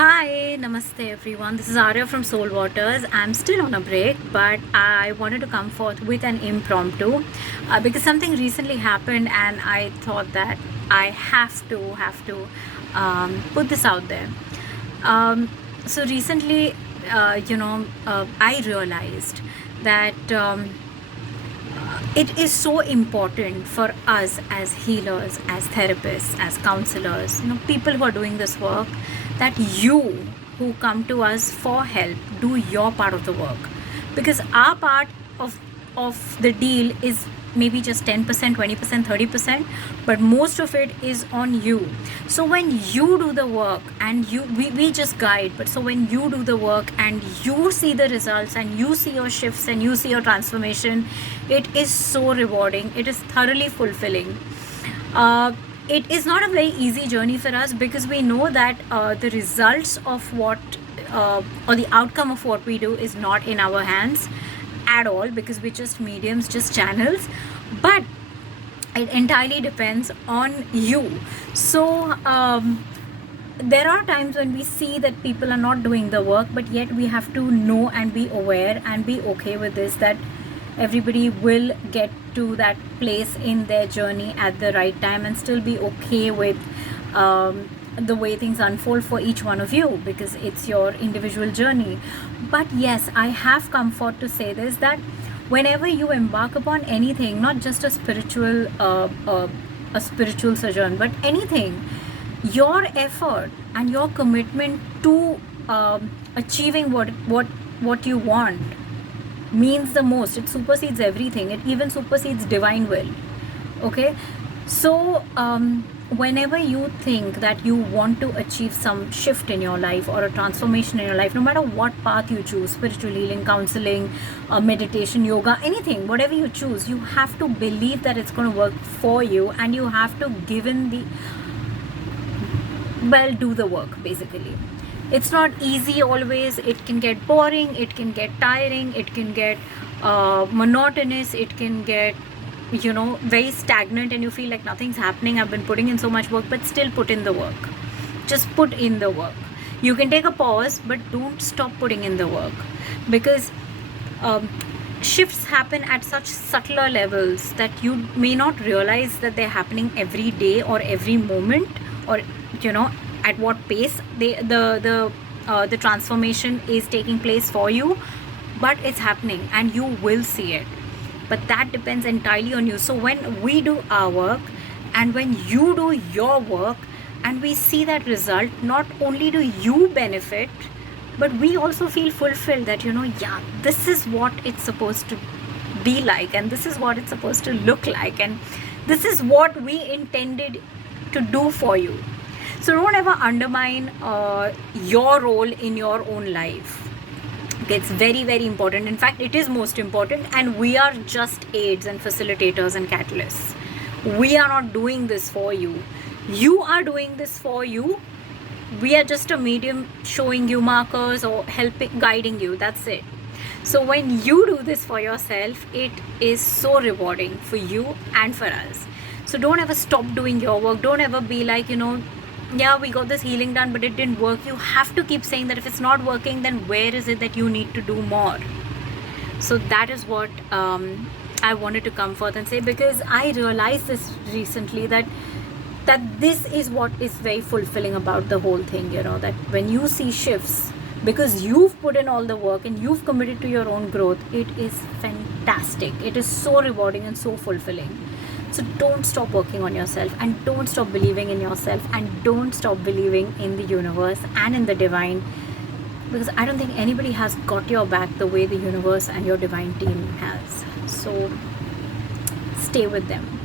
Hi, namaste everyone. This is Arya from Soul Waters. I'm still on a break, but I wanted to come forth with an impromptu because something recently happened, and I thought that I have to put this out there. So recently, I realized that. It is so important for us as healers, as therapists, as counselors, people who are doing this work, that you who come to us for help do your part of the work, because our part of the deal is maybe just 10%, 20%, 30%, but most of it is on you. So when you do the work, and we just guide, but so when you do the work and you see the results and you see your shifts and you see your transformation, it is so rewarding, it is thoroughly fulfilling. It is not a very easy journey for us, because we know that the results of what or the outcome of what we do is not in our hands at all, because we're just mediums, just channels, but it entirely depends on you. So there are times when we see that people are not doing the work, but yet we have to know and be aware and be okay with this, that everybody will get to that place in their journey at the right time, and still be okay with the way things unfold for each one of you, because it's your individual journey. But yes, I have comfort to say this, that whenever you embark upon anything, not just a spiritual sojourn, but anything, your effort and your commitment to achieving what you want means the most. It supersedes everything. It even supersedes divine will. Okay, so whenever you think that you want to achieve some shift in your life or a transformation in your life, no matter what path you choose, spiritual healing, counseling, meditation, yoga, anything, whatever you choose, you have to believe that it's going to work for you, and you have to do the work. Basically, it's not easy always. It can get boring, it can get tiring, it can get monotonous, it can get very stagnant, and you feel like nothing's happening. I've been putting in so much work, but still put in the work. Just put in the work. You can take a pause, but don't stop putting in the work, because shifts happen at such subtler levels that you may not realize that they're happening every day or every moment, or at what pace the transformation is taking place for you, but it's happening and you will see it. But that depends entirely on you. So when we do our work, and when you do your work, and we see that result, not only do you benefit, but we also feel fulfilled that yeah, this is what it's supposed to be like, and this is what it's supposed to look like, and this is what we intended to do for you. So don't ever undermine your role in your own life. It's very, very important. In fact, it is most important, and we are just aids and facilitators and catalysts. We are not doing this for you. You are doing this for you. We are just a medium showing you markers or helping, guiding you. That's it. So when you do this for yourself, it is so rewarding for you and for us. So don't ever stop doing your work. Don't ever be like, yeah, we got this healing done, but it didn't work. You have to keep saying that if it's not working, then where is it that you need to do more? So that is what I wanted to come forth and say, because I realized this recently, that this is what is very fulfilling about the whole thing, that when you see shifts, because you've put in all the work and you've committed to your own growth, it is fantastic. It is so rewarding and so fulfilling. So don't stop working on yourself, and don't stop believing in yourself, and don't stop believing in the universe and in the divine, because I don't think anybody has got your back the way the universe and your divine team has. So stay with them.